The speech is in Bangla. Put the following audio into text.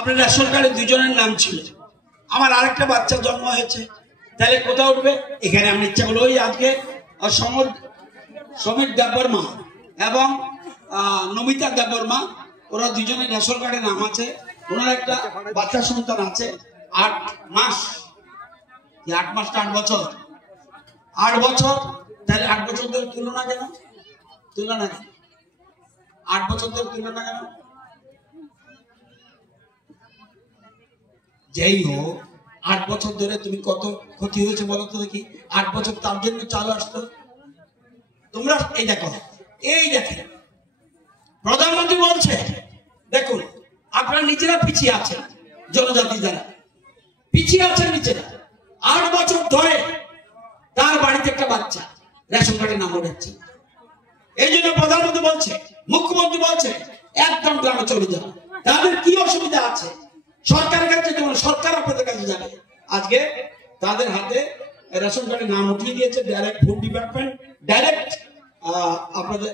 আপনার রেশন কার্ডে দুজনের নাম ছিল, আমার আরেকটা বাচ্চা জন্ম হয়েছে, তাহলে কোথাও উঠবে? এখানে আমি ইচ্ছা করলো ওই আজকে শ্রমিক দেববর্মা এবং নমিতা দেববর্মা, ওরা দুজনের রেশন কার্ডে নাম আছে, ওনার একটা বাচ্চা সন্তান আছে 8 মাস, 8 মাস 8 বছর, 8 বছর, তাহলে 8 বছর ধরে তুলনা কেন? 8 বছর ধরে তুলনা কেন? যেই হোক 8 বছর ধরে তুমি কত ক্ষতি হয়েছে বলো তো দেখি। 8 বছর তার জন্য চালু আসতো। তোমরা এই দেখেন প্রধানমন্ত্রী বলছে, দেখুন আপনারা নিজেরা পিছিয়ে আছেন, জনজাতি যারা পিছিয়ে আছেন নিজেরা। 8 বছর ধরে তার বাড়িতে একটা বাচ্চা রেশন কার্ডে নাম উঠেছে। এই জন্য প্রধানমন্ত্রী বলছে, মুখ্যমন্ত্রী বলছে একদম গ্রামে চলে যান। তাদের কি অসুবিধা আছে সরকারের কাছে? যেমন সরকার আপনাদের কাছে যাবে। আজকে তাদের হাতে রেশন কার্ডে নাম উঠিয়ে দিয়েছে, ডাইরেক্ট ফুড ডিপার্টমেন্ট, ডাইরেক্ট আপনাদের